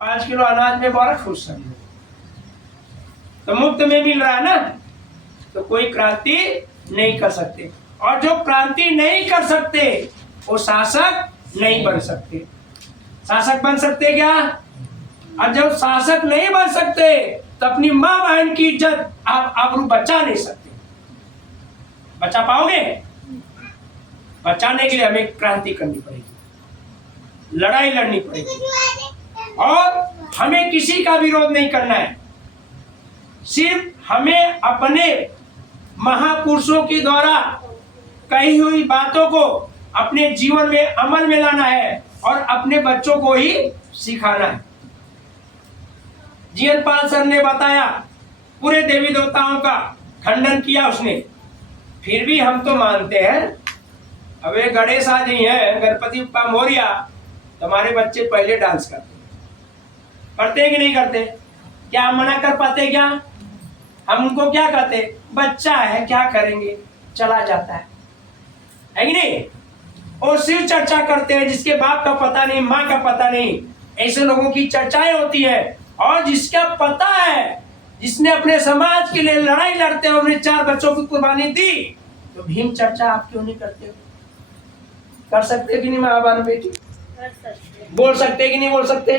5 kilo अनाज में बहुत खुश हैं, तो मुफ्त में मिल रहा है ना, तो कोई क्रांति नहीं कर सकते। और जो क्रांति नहीं कर सकते वो शासक नहीं बन सकते। शासक बन सकते क्या? और जब शासक नहीं बन सकते तो अपनी माँ बहन की इज्जत आप आबरू बचा नहीं सकते। बचा पाओगे? बचाने के लिए हमें क्रांति करनी पड़ेगी, लड़ाई लड़नी पड़ेगी, और हमें किसी का विरोध नहीं करना है। सिर्फ हमें अपने महापुरुषों के द्वारा कही हुई बातों को अपने जीवन में अमल में लाना है और अपने बच्चों को ही सिखाना है। जीएन पाल सर ने बताया, पूरे देवी देवताओं का खंडन किया उसने, फिर भी हम तो मानते हैं। अब ये गणेश आ गई है, गणपति बप्पा मोरिया, हमारे बच्चे पहले डांस करते हैं कि नहीं करते? क्या हम मना कर पाते? क्या हम उनको क्या कहते? बच्चा है, क्या करेंगे, चला जाता है कि नहीं? और सिर्फ चर्चा करते हैं, जिसके बाप का पता नहीं, माँ का पता नहीं, ऐसे लोगों की चर्चाएं होती है। और जिसका पता है, जिसने अपने समाज के लिए लड़ाई लड़ते हुए अपने 4 बच्चों की कुर्बानी दी, तो भीम चर्चा आप क्यों नहीं करते हो? कर सकते कि नहीं माँ बाप बेटी? बोल सकते कि नहीं बोल सकते?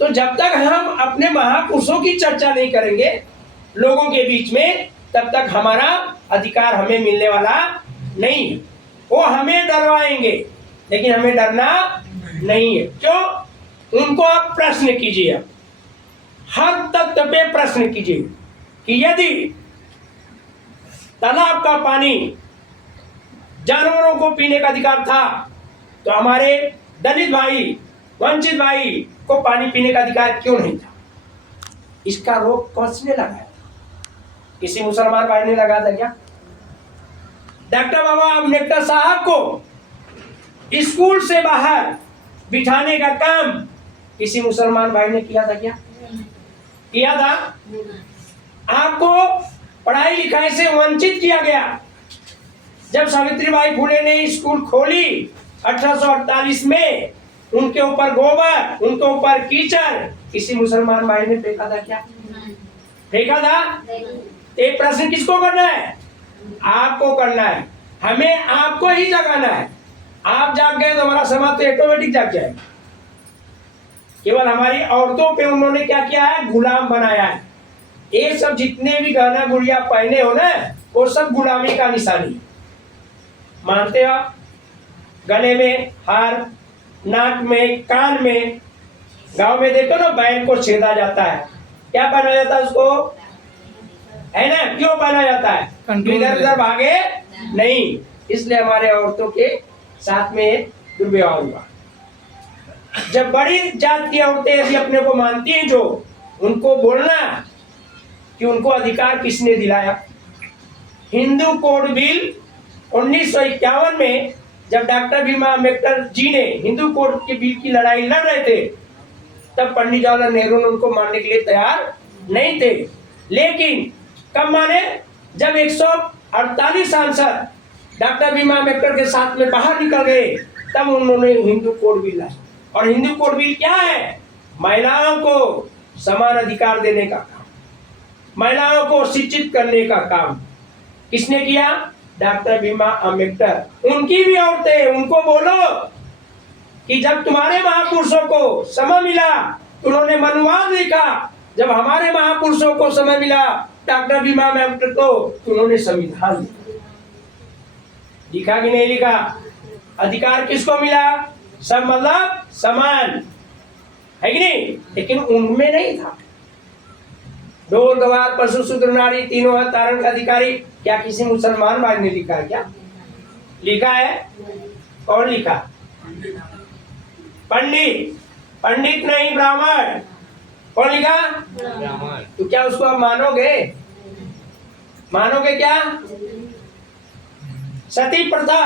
तो जब तक हम अपने महापुरुषों की चर्चा नहीं करेंगे लोगों के बीच में, तब तक हमारा अधिकार हमें मिलने वाला नहीं है। वो हमें डरवाएंगे, लेकिन हमें डरना नहीं है। क्यों? उनको आप प्रश्न कीजिए, हर तथ्य पे प्रश्न कीजिए कि यदि तालाब का पानी जानवरों को पीने का अधिकार था, तो हमारे दलित भाई, वंचित भाई को पानी पीने का अधिकार क्यों नहीं था? इसका रोक किसने लगाया? किसी मुसलमान भाई ने लगाया था क्या? डॉक्टर बाबा अम्बेडकर साहब को स्कूल से बाहर बिठाने का काम किसी मुसलमान भाई ने किया था क्या? किया था? आपको पढ़ाई लिखाई से वंचित किया गया। जब सावित्रीबाई फुले ने स्कूल खोली 1848 में, उनके ऊपर गोबर, उनके ऊपर कीचड़ किसी मुसलमान भाई ने फेंका था क्या? फेंका था? ये प्रश्न किसको करना है? आपको करना है। हमें आपको ही जगाना है। आप जाग गए तो हमारा समाज तो ऑटोमेटिक जाग जाएगा। केवल हमारी औरतों पे उन्होंने क्या किया है? गुलाम बनाया है। ये सब जितने भी गहना गुड़िया पहने हो ना, वो सब गुलामी का निशानी। मानते हो आप? गले में हार, नाक में, कान में, गांव में देखो ना, बैल को छेदा जाता है, क्या पहना जाता है उसको? है ना? क्यों पहना जाता है? इधर उधर भागे नहीं। इसलिए हमारे औरतों के साथ में दुर्व्यवहार हुआ। जब बड़ी जात की औरतें यदि अपने को मानती हैं, जो उनको बोलना कि उनको अधिकार किसने दिलाया। हिंदू कोड बिल 1951 में जब डॉक्टर भीमा अम्बेडकर जी ने हिंदू कोड के बिल की लड़ाई लड़ रहे थे, तब पंडित जवाहरलाल नेहरू ने उनको मानने के लिए तैयार नहीं थे। लेकिन कब माने? जब 148 सांसद डॉक्टर भीमा अम्बेडकर के साथ में बाहर निकल गए, तब उन्होंने हिंदू कोड बिल लाया। और हिंदू कोड बिल क्या है? महिलाओं को समान अधिकार देने का काम, महिलाओं को शिक्षित करने का काम किसने किया? डॉक्टर भीमा अम्बेडकर। उनकी भी औरतें, उनको बोलो कि जब तुम्हारे महापुरुषों को समय मिला, उन्होंने मनुवाद लिखा। जब हमारे महापुरुषों को समय मिला, डॉक्टर भीमा अम्बेडकर को, उन्होंने संविधान लिखा कि नहीं लिखा? अधिकार किसको मिला? सब मतलब समान, है कि नहीं? लेकिन उनमें नहीं था। ढोल गवार पशु शूद्र नारी तीनों तारण का अधिकारी, क्या किसी मुसलमान भाई ने लिखा है क्या? लिखा है? कौन लिखा? पंडित। पंडित नहीं, ब्राह्मण। कौन लिखा? ब्राह्मण। तो क्या उसको आप मानोगे? मानोगे क्या? सती प्रथा,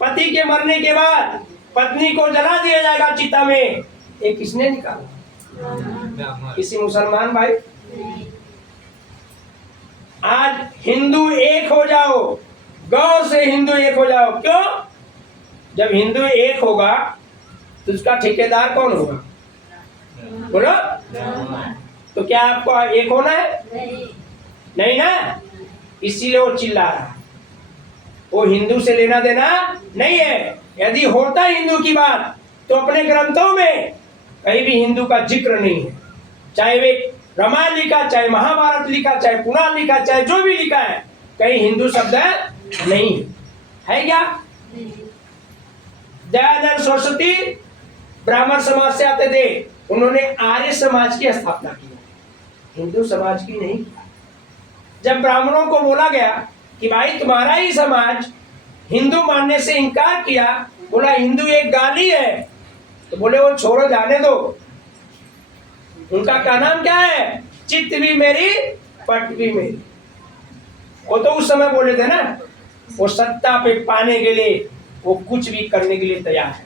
पति के मरने के बाद पत्नी को जला दिया जाएगा चिता में, ये किसने निकाला? किसी मुसलमान भाई? आज हिंदू एक हो जाओ, गौर से हिंदू एक हो जाओ। क्यों? जब हिंदू एक होगा तो उसका ठेकेदार कौन होगा? बोलो। तो क्या आपको एक होना है? नहीं ना, इसीलिए वो चिल्ला रहा है। वो हिंदू से लेना देना नहीं है। यदि होता हिंदू की बात तो अपने ग्रंथों में कहीं भी हिंदू का जिक्र नहीं है। चाहे वे रामायण लिखा, चाहे महाभारत लिखा, चाहे पुराण लिखा, चाहे जो भी लिखा है, कहीं हिंदू शब्द नहीं है क्या? दयानंद सरस्वती ब्राह्मण समाज से आते थे, उन्होंने आर्य समाज की स्थापना की, हिंदू समाज की नहीं किया। जब ब्राह्मणों को बोला गया कि भाई तुम्हारा ही समाज हिंदू मानने से इनकार किया, बोला हिंदू एक गाली है, तो बोले वो छोड़ो, जाने दो। उनका क्या नाम क्या है? चित्त भी मेरी पट भी मेरी। वो तो उस समय बोले थे ना, वो सत्ता पे पाने के लिए वो कुछ भी करने के लिए तैयार है।